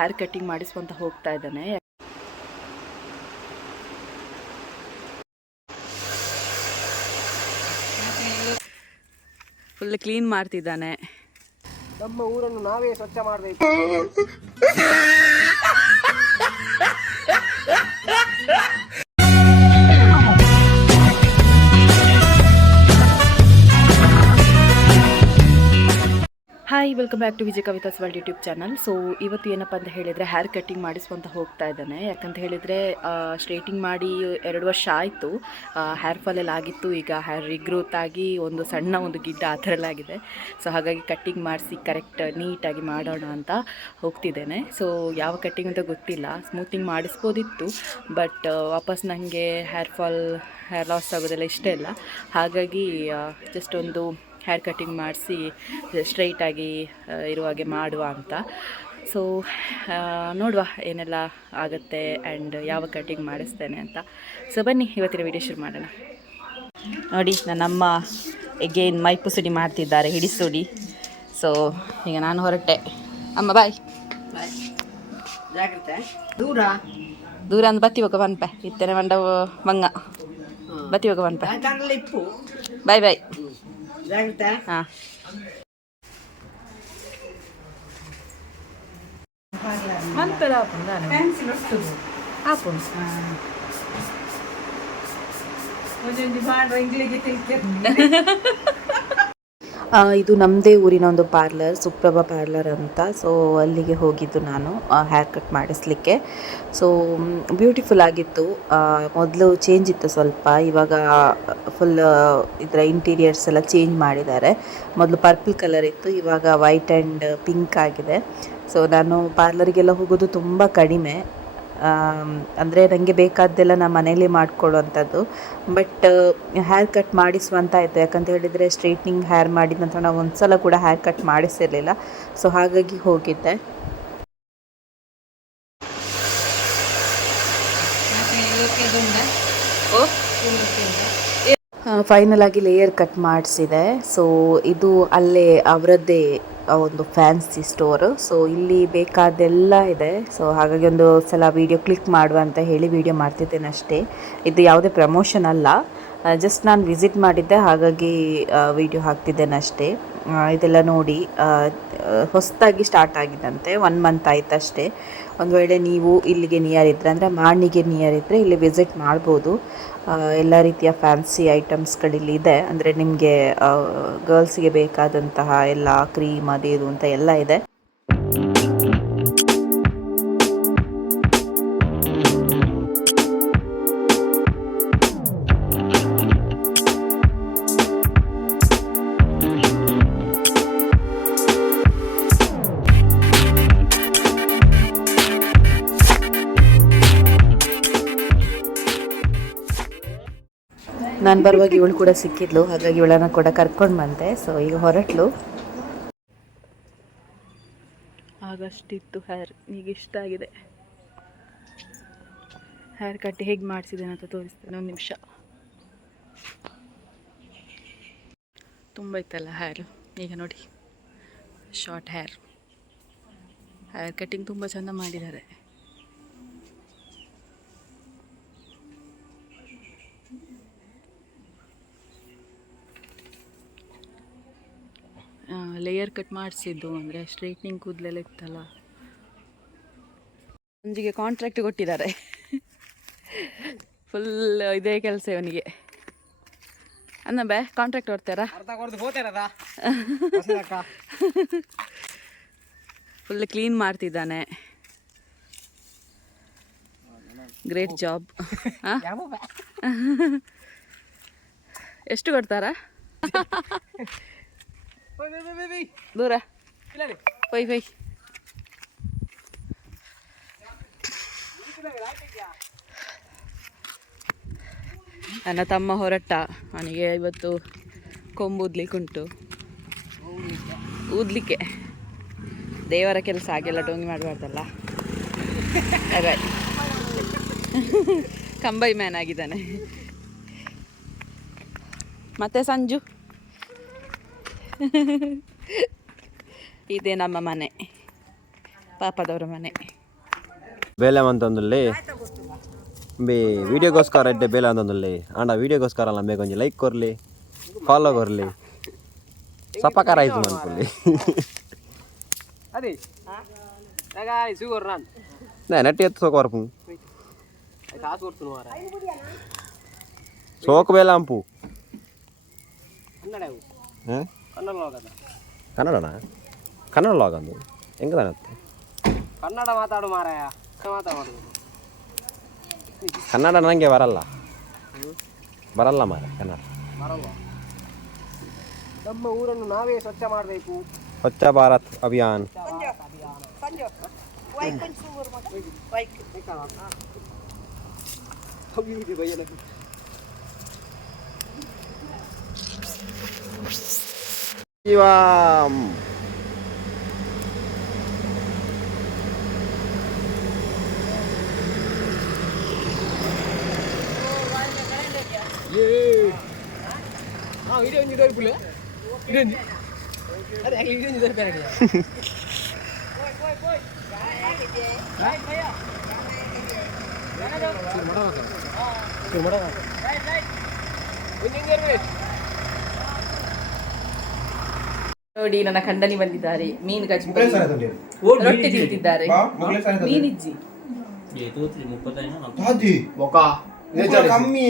Hair cutting ಮಾಡಿಸುವಂತ ಹೋಗ್ತಾ ಇದ್ದಾನೆ. Full clean ಮಾಡ್ತಿದ್ದಾನೆ. ನಮ್ಮ ಊರನ್ನು ನಾವೇ ಸ್ವಚ್ಛ ಮಾಡಬೇಕು. Hi, welcome back to Vijaya Kavitha's world YouTube channel. So ಇವತ್ತು ಏನಪ್ಪ ಅಂತ ಹೇಳಿದರೆ ಹೇರ್ ಕಟ್ಟಿಂಗ್ ಮಾಡಿಸುವಂತ ಹೋಗ್ತಾ ಇದ್ದಾನೆ. ಯಾಕಂತ ಹೇಳಿದರೆ ಸ್ಟ್ರೇಟಿಂಗ್ ಮಾಡಿ 2 ವರ್ಷ ಆಯಿತು. ಹೇರ್ ಫಾಲ್ ಎಲ್ಲ ಆಗಿತ್ತು. ಈಗ ಹೇರ್ ರಿಗ್ರೋತ್ ಆಗಿ ಒಂದು ಸಣ್ಣ ಒಂದು ಗಿಡ್ಡ ಆ ಥರ ಎಲ್ಲ ಆಗಿದೆ. ಸೊ ಹಾಗಾಗಿ ಕಟ್ಟಿಂಗ್ ಮಾಡಿಸಿ ಕರೆಕ್ಟ್ ನೀಟಾಗಿ ಮಾಡೋಣ ಅಂತ ಹೋಗ್ತಿದ್ದೇನೆ. ಸೊ ಯಾವ ಕಟ್ಟಿಂಗ್ ಅಂತ ಗೊತ್ತಿಲ್ಲ. ಸ್ಮೂತಿಂಗ್ ಮಾಡಿಸ್ಬೋದಿತ್ತು, ಬಟ್ ವಾಪಸ್ ನನಗೆ ಹೇರ್ ಲಾಸ್ ಆಗೋದೆಲ್ಲ ಇಷ್ಟ ಇಲ್ಲ. ಹಾಗಾಗಿ ಜಸ್ಟ್ ಒಂದು ಹೇರ್ ಕಟ್ಟಿಂಗ್ ಮಾಡಿಸಿ ಸ್ಟ್ರೈಟಾಗಿ ಇರುವ ಹಾಗೆ ಮಾಡುವ ಅಂತ. ಸೊ ನೋಡುವ ಏನೆಲ್ಲ ಆಗುತ್ತೆ ಆ್ಯಂಡ್ ಯಾವ ಕಟ್ಟಿಂಗ್ ಮಾಡಿಸ್ತೇನೆ ಅಂತ. ಸೊ ಬನ್ನಿ ಇವತ್ತಿನ ವಿಡಿಯೋ ಶುರು ಮಾಡೋಣ. ನೋಡಿ, ನನ್ನಮ್ಮ ಎಗೇನ್ ಮೈಪುಸುಡಿ ಮಾಡ್ತಿದ್ದಾರೆ, ಹಿಡಿಸುಡಿ. ಸೊ ಈಗ ನಾನು ಹೊರಟೆ. ಅಮ್ಮ ಬಾಯ್ ಬಾಯ್. ಜಾಗ್ರತೆ. ದೂರ ಅಂದ್ ಬತ್ತಿ ಹೋಗ ಬನ್ಪೆ ಇತ್ತೇನೆ ಮಂಡ ಮಂಗ ಬತ್ತಿ ಹೋಗ ಬನ್ಪೆ. ಬಾಯ್ ಬಾಯ್. ಹಾಂ, ಮನ್ಪೆಲ್ಲ ಹಾಪುಂಡು ಹಾಪುಂಡು ಇದು ನಮ್ಮದೇ ಊರಿನ ಒಂದು ಪಾರ್ಲರ್, ಸುಪ್ರಭಾ ಪಾರ್ಲರ್ ಅಂತ. ಸೊ ಅಲ್ಲಿಗೆ ಹೋಗಿದ್ದು ನಾನು ಹೇರ್ ಕಟ್ ಮಾಡಿಸ್ಲಿಕ್ಕೆ. ಸೊ ಬ್ಯೂಟಿಫುಲ್ ಆಗಿತ್ತು. ಮೊದಲು ಚೇಂಜ್ ಇತ್ತು ಸ್ವಲ್ಪ, ಇವಾಗ ಫುಲ್ ಇದರ ಇಂಟೀರಿಯರ್ಸ್ ಎಲ್ಲ ಚೇಂಜ್ ಮಾಡಿದ್ದಾರೆ. ಮೊದಲು ಪರ್ಪಲ್ ಕಲರ್ ಇತ್ತು, ಇವಾಗ ವೈಟ್ ಆ್ಯಂಡ್ ಪಿಂಕ್ ಆಗಿದೆ. ಸೊ ನಾನು ಪಾರ್ಲರಿಗೆಲ್ಲ ಹೋಗೋದು ತುಂಬ ಕಡಿಮೆ. ಅಂದರೆ ನನಗೆ ಬೇಕಾದ್ದೆಲ್ಲ ನಾನು ಮನೇಲಿ ಮಾಡಿಕೊಡುವಂಥದ್ದು. ಬಟ್ ಹೇರ್ ಕಟ್ ಮಾಡಿಸುವಂತ ಆಯಿತು. ಯಾಕಂತ ಹೇಳಿದರೆ ಸ್ಟ್ರೈಟ್ನಿಂಗ್ ಹೇರ್ ಮಾಡಿದ ನಂತರ ನಾವು ಒಂದು ಸಲ ಕೂಡ ಹೇರ್ ಕಟ್ ಮಾಡಿಸಿರಲಿಲ್ಲ. ಸೊ ಹಾಗಾಗಿ ಹೋಗಿದ್ದೆ. ಫೈನಲ್ ಆಗಿ ಲೇಯರ್ ಕಟ್ ಮಾಡಿಸಿದೆ. ಸೊ ಇದು ಅಲ್ಲೇ ಅವರದ್ದೇ ಒಂದು ಫ್ಯಾನ್ಸಿ ಸ್ಟೋರು. ಸೊ ಇಲ್ಲಿ ಬೇಕಾದೆಲ್ಲ ಇದೆ. ಸೊ ಹಾಗಾಗಿ ಒಂದು ಸಲ ವಿಡಿಯೋ ಕ್ಲಿಕ್ ಮಾಡುವ ಅಂತ ಹೇಳಿ ವಿಡಿಯೋ ಮಾಡ್ತಿದ್ದೇನೆ ಅಷ್ಟೇ. ಇದು ಯಾವುದೇ ಪ್ರಮೋಷನ್ ಅಲ್ಲ, ಜಸ್ಟ್ ನಾನು ವಿಸಿಟ್ ಮಾಡಿದ್ದೆ, ಹಾಗಾಗಿ ವಿಡಿಯೋ ಹಾಕ್ತಿದ್ದೇನೆ ಅಷ್ಟೇ. ಇದೆಲ್ಲ ನೋಡಿ, ಹೊಸದಾಗಿ ಸ್ಟಾರ್ಟ್ ಆಗಿದ್ದಂತೆ, 1 ಮಂತ್ ಆಯ್ತು ಅಷ್ಟೇ. ಒಂದು ವೇಳೆ ನೀವು ಇಲ್ಲಿಗೆ ನಿಯರ್ ಇದ್ದರೆ, ಅಂದರೆ ಮಾಣಿಗೆ ನಿಯರ್ ಇದ್ದರೆ ಇಲ್ಲಿ ವಿಸಿಟ್ ಮಾಡ್ಬೋದು. ಎಲ್ಲ ರೀತಿಯ ಫ್ಯಾನ್ಸಿ ಐಟಮ್ಸ್ಗಳಿಲ್ಲಿ ಇದೆ. ಅಂದರೆ ನಿಮಗೆ ಗರ್ಲ್ಸಿಗೆ ಬೇಕಾದಂತಹ ಎಲ್ಲ ಕ್ರೀಮ್ ಅದು ಇದು ಅಂತ ಎಲ್ಲ ಇದೆ. ನಾನು ಬರುವಾಗ ಇವಳು ಕೂಡ ಸಿಕ್ಕಿದ್ಲು, ಹಾಗಾಗಿ ಇವಳನ್ನು ಕೂಡ ಕರ್ಕೊಂಡು ಬಂದೆ. ಸೊ ಈಗ ಹೊರಟ್ಲು. ಆಗಷ್ಟಿತ್ತು ಹೇರ್, ಈಗ ಇಷ್ಟ ಆಗಿದೆ. ಹೇರ್ ಕಟ್ ಹೇಗೆ ಮಾಡಿಸಿದ್ದೇನೆ ಅಂತ ತೋರಿಸ್ತೇನೆ, ಒಂದು ನಿಮಿಷ. ತುಂಬ ಇತ್ತಲ್ಲ ಹೇರ್, ಈಗ ನೋಡಿ ಶಾರ್ಟ್ ಹೇರ್ ಕಟ್ಟಿಂಗ್ ತುಂಬ ಚೆಂದ ಮಾಡಿದ್ದಾರೆ. ಲೇಯರ್ ಕಟ್ ಮಾಡಿಸಿದ್ದು, ಅಂದರೆ ಸ್ಟ್ರೈಟ್ನಿಂಗ್ ಕೂದಲೆಲ್ಲ ಇತ್ತಲ್ಲ. ಸಂಜಿಗೆ ಕಾಂಟ್ರಾಕ್ಟ್ ಕೊಟ್ಟಿದ್ದಾರೆ. ಫುಲ್ ಇದೇ ಕೆಲಸ ಇವನಿಗೆ. ಬೇ ಕಾಂಟ್ರಾಕ್ಟ್ ಕೊಡ್ತಾರಾ? ಫುಲ್ ಕ್ಲೀನ್ ಮಾಡ್ತಿದ್ದಾನೆ. Great job. ಎಷ್ಟು ಕೊಡ್ತಾರಾ? ದೂರ ಪೈ ಪೈ. ನನ್ನ ತಮ್ಮ ಹೊರಟ, ಅವನಿಗೆ ಇವತ್ತು ಕೊಂಬು ಊದ್ಲಿಕ್ಕೆ ಊದಲಿಕ್ಕೆ ದೇವರ ಕೆಲಸ ಹಾಗೆಲ್ಲ ಡೋಂಗಿ ಮಾಡಬಾರ್ದಲ್ಲ. ಹಾಗಾಗಿ ಕಂಬೈ ಮ್ಯಾನ್ ಆಗಿದ್ದಾನೆ. ಮತ್ತೆ ಸಂಜು, ಇದೇ ನಮ್ಮ ಮನೆ. ಪಾಪದವರ ಮನೆ. ಬೇಲೆ ಅಂತಂದುಲ್ಲಿ ಬಿ ವಿಡಿಯೋಗೋಸ್ಕರ ಇದ್ದೆ ಬೇಲೆ ಅಂತಂದುಲ್ಲಿ ಅಂಡ ವಿಡಿಯೋಗೋಸ್ಕರ ಅಲ್ಲ ಬೇಗ ಒಂಜಿ ಲೈಕ್ ಕೊರ್ಲಿ ಫಾಲೋ ಕೊರ್ಲಿ ಸಪಕಾರ ಆಯ್ತು ಅನ್ಕೊಳ್ಳಿ. ಅದೇ ಸುಗರ್ ನಾನು ನೆಟ್ಟಿ ಎತ್ತು ಸೋಕ ವರ್ಪು ಕಾಸು ಕೊಡ್ತೀನಿ ಮಾರ ಸೋಕ ಬೇಲ ಅಂಪು ಕನ್ನಡ ಕನ್ನಡ ಹೋಗದ ಕನ್ನಡನಾ ಕನ್ನಡ ಲಾಗಂದು ಹೆಂಗ ತಾನತ್ತೆ ಕನ್ನಡ ಮಾತಾಡು ಮಾರಾಯ ಮಾತಾಡೋದು ಕನ್ನಡ ನನಗೆ ಬರಲ್ಲ ಮಾರ ಕನ್ನಡ ಬರಲ್ಲ. ನಮ್ಮ ಊರನ್ನು ನಾವೇ ಸ್ವಚ್ಛ ಮಾಡಬೇಕು. ಸ್ವಚ್ಛ ಭಾರತ್ ಅಭಿಯಾನ್. ಶಿವಂ ವಿಡಿಯೋ ಒಂಜಿ ತೋರಿಪುಲೆ ಇದೊಂಜಿ ಅದೇ ವಿಡಿಯೋ ಒಂಜಿ ತೋರಿಪೇರೆ ನೋಡಿ ನನ್ನ ಖಂಡನಿ ಬಂದಿದ್ದಾರೆ. ಮೀನು ಗಜ್ಜಿ ರೊಟ್ಟಿ ತಿಂತಿದ್ದಾರೆ. ಮೀನಿಜ್ಜಿ Dia itu 30 an. Boka. Ini jadi kami.